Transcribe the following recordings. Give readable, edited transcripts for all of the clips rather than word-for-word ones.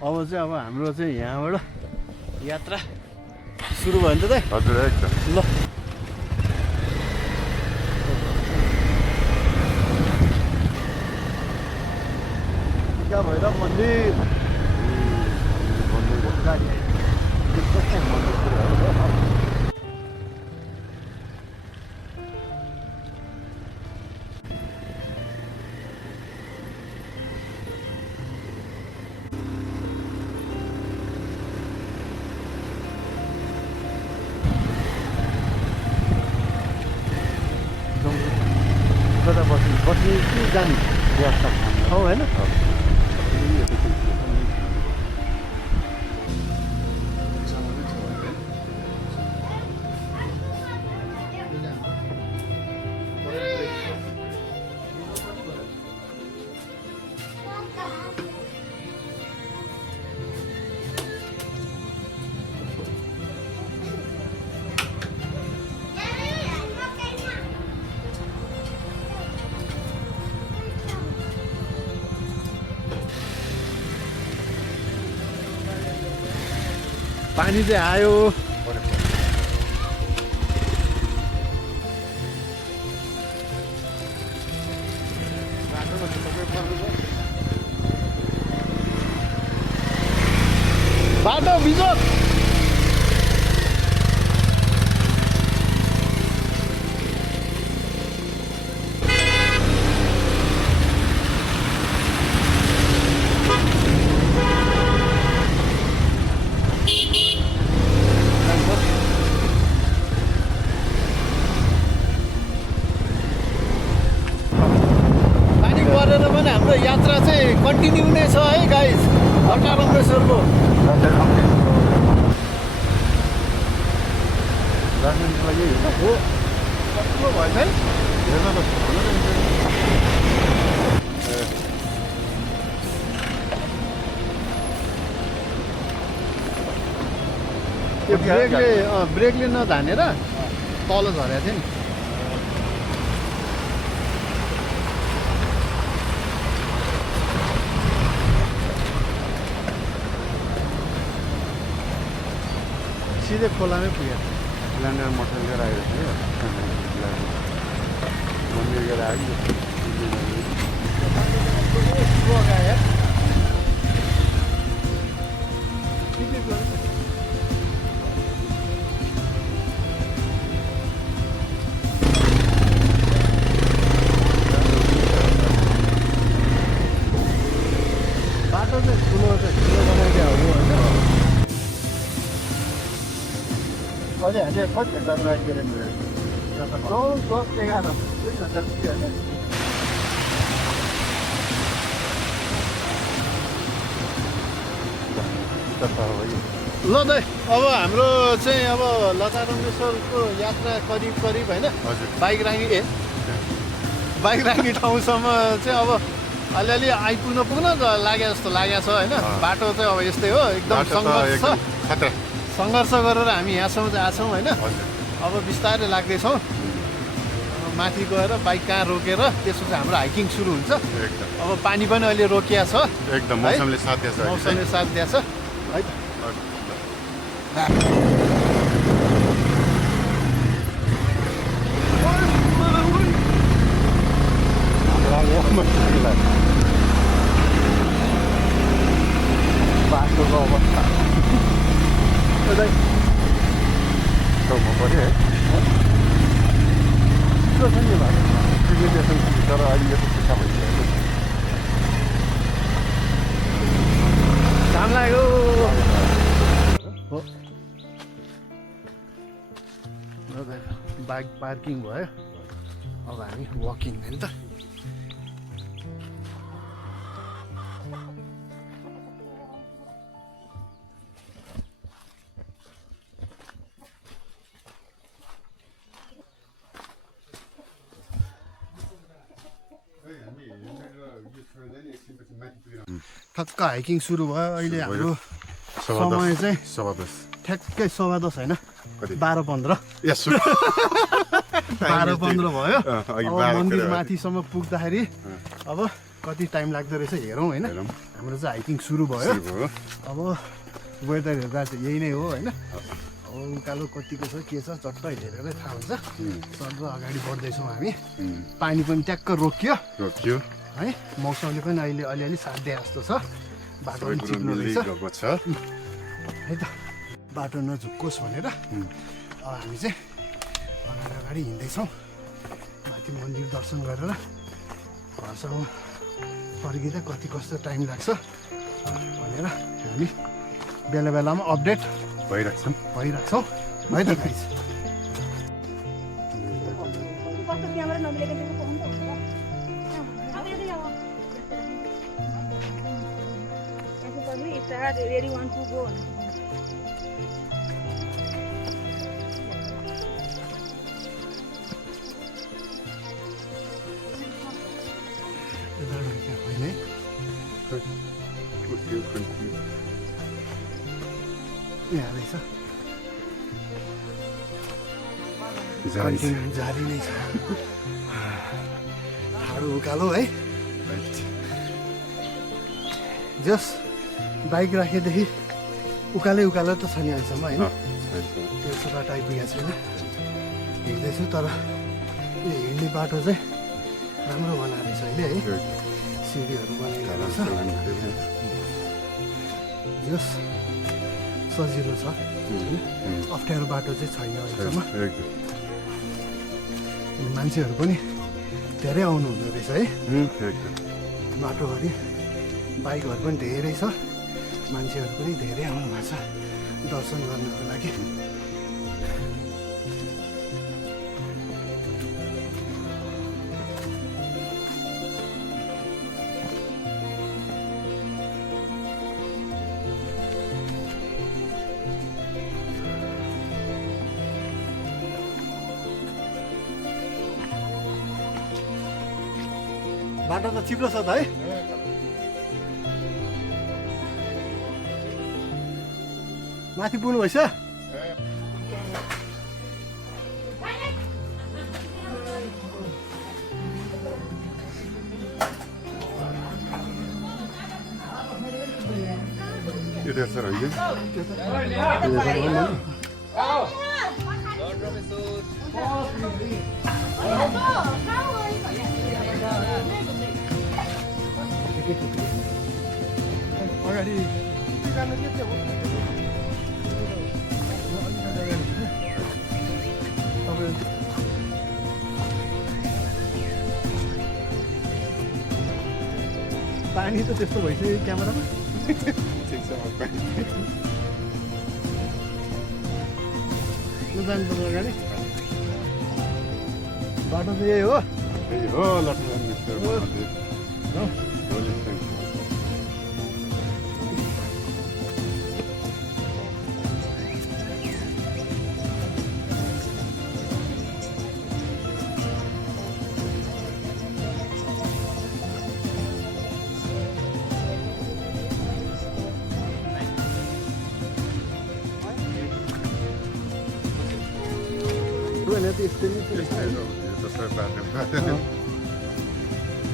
अब चाहिँ अब हाम्रो चाहिँ यहाँबाट यात्रा सुरु भयो नि त दाइ? हजुर एकदम ल क्या भैरव मन्दिर कता बस्ने कि जाने व्यवस्था ठाउँ होइन? पानी चाहिँ आयो। बाटो बिजोक हाम्रो यात्रा चाहिँ कन्टिन्यू नै छ है गाइस। लटारम्बेश्वरको दार्जिलिङको लागि हो कस्तो भयो है? त्यो ब्रेकले नधानेर तल झरेको थियो नि। सिधै खोलामै पुग्यो। ल्यान्डर मोटर लिएर आएको थियो मन्दिर लिएर आयो। बाटो चाहिँ ठुलो बनाइदिया हो होइन? अहिले हामीले कति घन्टा राइड गऱ्यौँ 9, 10, 11 दुई घन्टा पुग्यो होइन? ल दाइ अब हाम्रो चाहिँ अब लटारम्बेश्वरको यात्रा करिब होइन? बाइक राङ्गी ठाउँसम्म चाहिँ अब अलिअलि पुग्न लाग्यो जस्तो लागेको छ होइन? बाटो चाहिँ अब यस्तै हो, एकदम सङ्घर्ष गरेर हामी यहाँसम्म चाहिँ आएको छौँ होइन? अब बिस्तारै लाग्दैछौँ। माथि गएर बाइक कहाँ रोकेर त्यसपछि हाम्रो हाइकिङ सुरु हुन्छ। अब पानी पनि अहिले रोकिया छ एकदम मौसमले साथ दिएछ है त। बाटोको अवस्था ठाउँमा पऱ्यो है। के छ नि भाइ सिभिलाइजेसन तर अहिले यो शिक्षा भइसकेको घाम लाग्यो। बाइक पार्किङ भयो। अब हामी वकिङ होइन त? ठक्क हाइकिङ सुरु भयो। अहिले हाम्रो समय चाहिँ 10:15 ठ्याक्कै 10:15 होइन 12:15 यस 12:15 भयो। अब मन्दिर माथिसम्म पुग्दाखेरि अब कति टाइम लाग्दो रहेछ हेरौँ होइन हेरौँ। हाम्रो चाहिँ हाइकिङ सुरु भयो अब वेदर हेर्दा चाहिँ यही नै हो होइन अब उकालो कतिको छ के छ चट्ट हेरेरै थाहा हुन्छ सर अगाडि बढ्दैछौँ हामी पानी पनि ट्याक्क रोकियो है मौसमले पनि अहिले अलिअलि साथ दिए जस्तो छ बाटो पनि चिप्लो रहेछ है त बाटो नझुक्कोस् भनेर अब हामी चाहिँ अगाडि अगाडि हिँड्दैछौँ माथि मन्दिर दर्शन गरेर घरसम्म फर्किँदा कति कस्तो टाइम लाग्छ भनेर हामी बेला बेलामा अपडेट भइरहेछौँ है त guys Really want to go. यहाँ रहेछ झारी नै छ ठाडो उकालो है जस बाइक राखेदेखि उकालै उकालो त छ नि अहिलेसम्म होइन त्यसो बाटो आइपुगेको छैन हिँड्दैछु तर यो हिँड्ने बाटो चाहिँ राम्रो बनाएको रहेछ अहिले है सिडीहरू बनाइरहेको छ जस सजिलो छ अप्ठ्यारो बाटो चाहिँ छैन अहिलेसम्म अनि मान्छेहरू पनि धेरै आउनु हुँदो रहेछ है बाटोभरि बाइकहरू पनि धेरै छ मान्छेहरू पनि धेरै आउनु भएको छ दर्शन गर्नको लागि बाटो त चिप्लो छ त है माथि पुग्नु भएछ अगाडि पानी त त्यस्तो भइसक्यो क्यामेरामा जानुपर्छ अगाडि बाटो चाहिँ यही हो यस्तै नै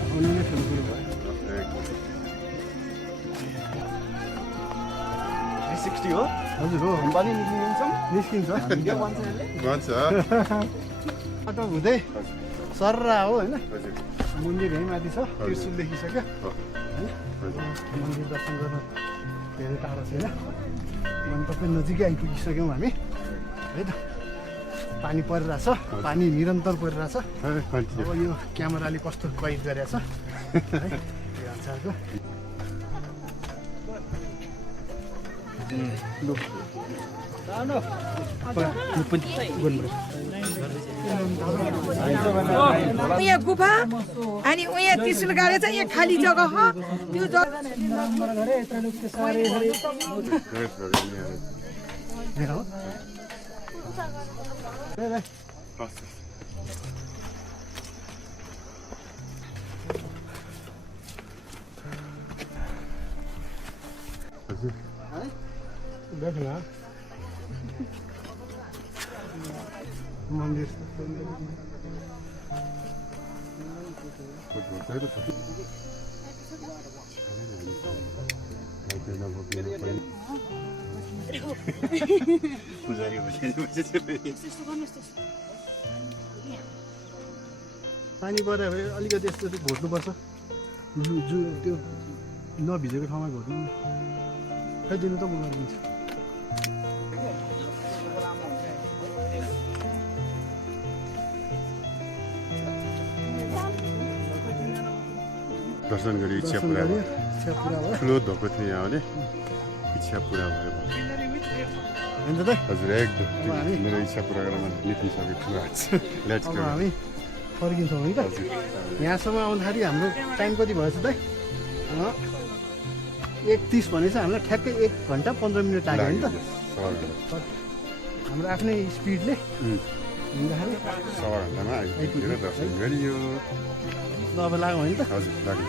आउनु नै ठुलो कुरो भयो 360 हो हजुर हो पनि निस्किन्छ निस्किन्छ बाटो हुँदै सर्रा हो होइन मन्दिर यहीँ माथि छ त्रिशुल देखिसक्यो मन्दिर दर्शन गर्न धेरै टाढो छैन अनि तपाईँ नजिकै आइपुगिसक्यौँ हामी है त पानी परिरहेछ पानी निरन्तर परिरहेछ अब यो क्यामेराले कस्तो कैद गरेछ है यो अनुसारको उहाँ गुफा अनि उहाँ त्रिशुल गाडे छ यहाँ खाली जग्गा हो त्यो मन्दिर पानी पऱ्यो भने अलिकति यस्तो घोट्नुपर्छ त्यो नभिजेको ठाउँमा घोट्नु खै दिनु त म गरिदिन्छु दर्शन गरी इच्छा पुरा भयो इच्छा पुरा भयो ठुलो धोको थियो यहाँ भने इच्छा पुरा भयो हुन्छ त हजुर एकदम मेरो इच्छा पुरा गरेर निस्किन सकेको छु आज लेट्स अब गो हामी फर्किन्छौँ है त यहाँसम्म आउँदाखेरि हाम्रो टाइम कति भएछ त 1:30 भनेपछि हामीलाई ठ्याक्कै 1 घन्टा 15 मिनट लाग्यो नि त हाम्रो आफ्नै स्पिडले हिँड्दाखेरि सवा घन्टामा आइपुगेर दर्शन गरियो ल अब लाग्यो भने त हजुर लाग्यो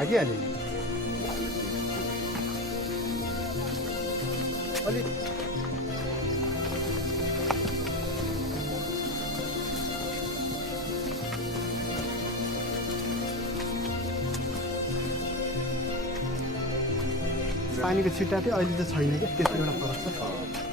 लागिहाल्यो अलिक पानीको छिट्टा थियो अहिले चाहिँ छैन क्या त्यस्तो एउटा फरक छ